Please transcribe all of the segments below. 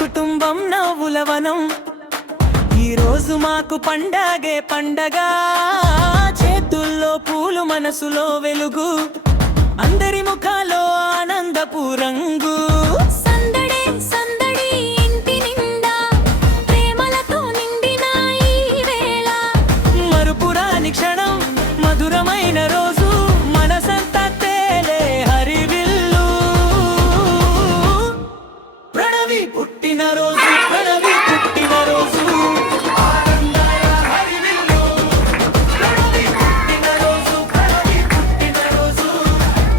కుటుంబం నవ్వుల వనం. ఈరోజు మాకు పండగే పండగ, చేతుల్లో పూలు మనసులో వెలుగు, అందరి ముఖాలో ఆనందపు రంగు. సందడే సందడి ఇంటి నిండా, ప్రేమలతో నిండిన ఈ వేళ. మరుపురాని క్షణం మధురమైన రోజు, మనసంతా తేలే హరివిల్లు. ప్రణవి పుట్టిన రోజు, ప్రణవి పుట్టిన రోజు, ఆనందాల హరివిల్లు. ప్రణవి పుట్టిన రోజు, ప్రణవి పుట్టిన రోజు,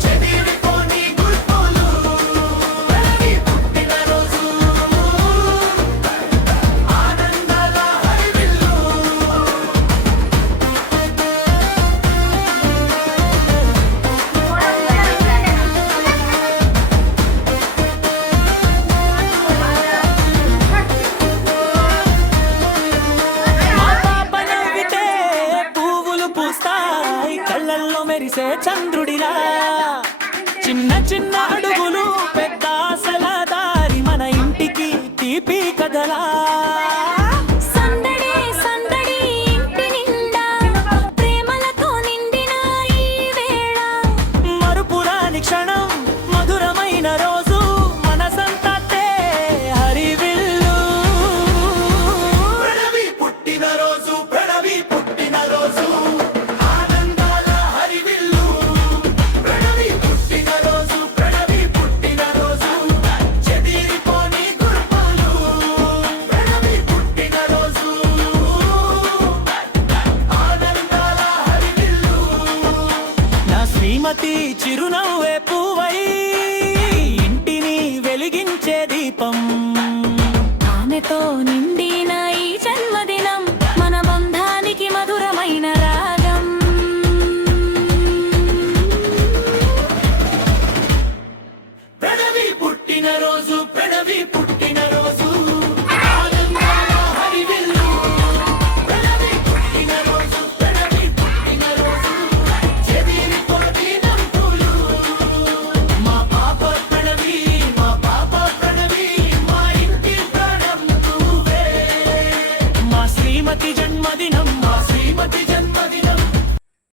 చెదిరిపోని గుర్తులు. ప్రణవి పుట్టిన రోజు, ఆనందాల హరివిల్లు. మా పాప నవ్వితే పువ్వులు పూస్తాయి, కళ్ళల్లో మెరిసే చంద్రుడిలా. చిన్న చిన్న అడుగులు పెద్ద ఆశల దారి, మన ఇంటికి తీపి కదలా. సందడే సందడి ఇంటి నిండా, ప్రేమలతో నిండిన ఈ వేళ. మరుపురాని క్షణం మధురమైన రోజు, మనసంతా హరివిల్లు. ప్రణవి పుట్టిన రోజు, ప్రణవి పుట్టిన రోజు, ఆనందాల హరివిల్లు. ప్రణవి పుట్టిన రోజు, ప్రణవి పుట్టిన రోజు, చెదిరిపోని గుర్తులు. ప్రణవి పుట్టిన రోజు, ఆనందాల హరివిల్లు. నా శ్రీమతి చిరునవ్వే పువ్వై, ఇంటిని వెలిగించే దీపం, ఆమెతో నిండి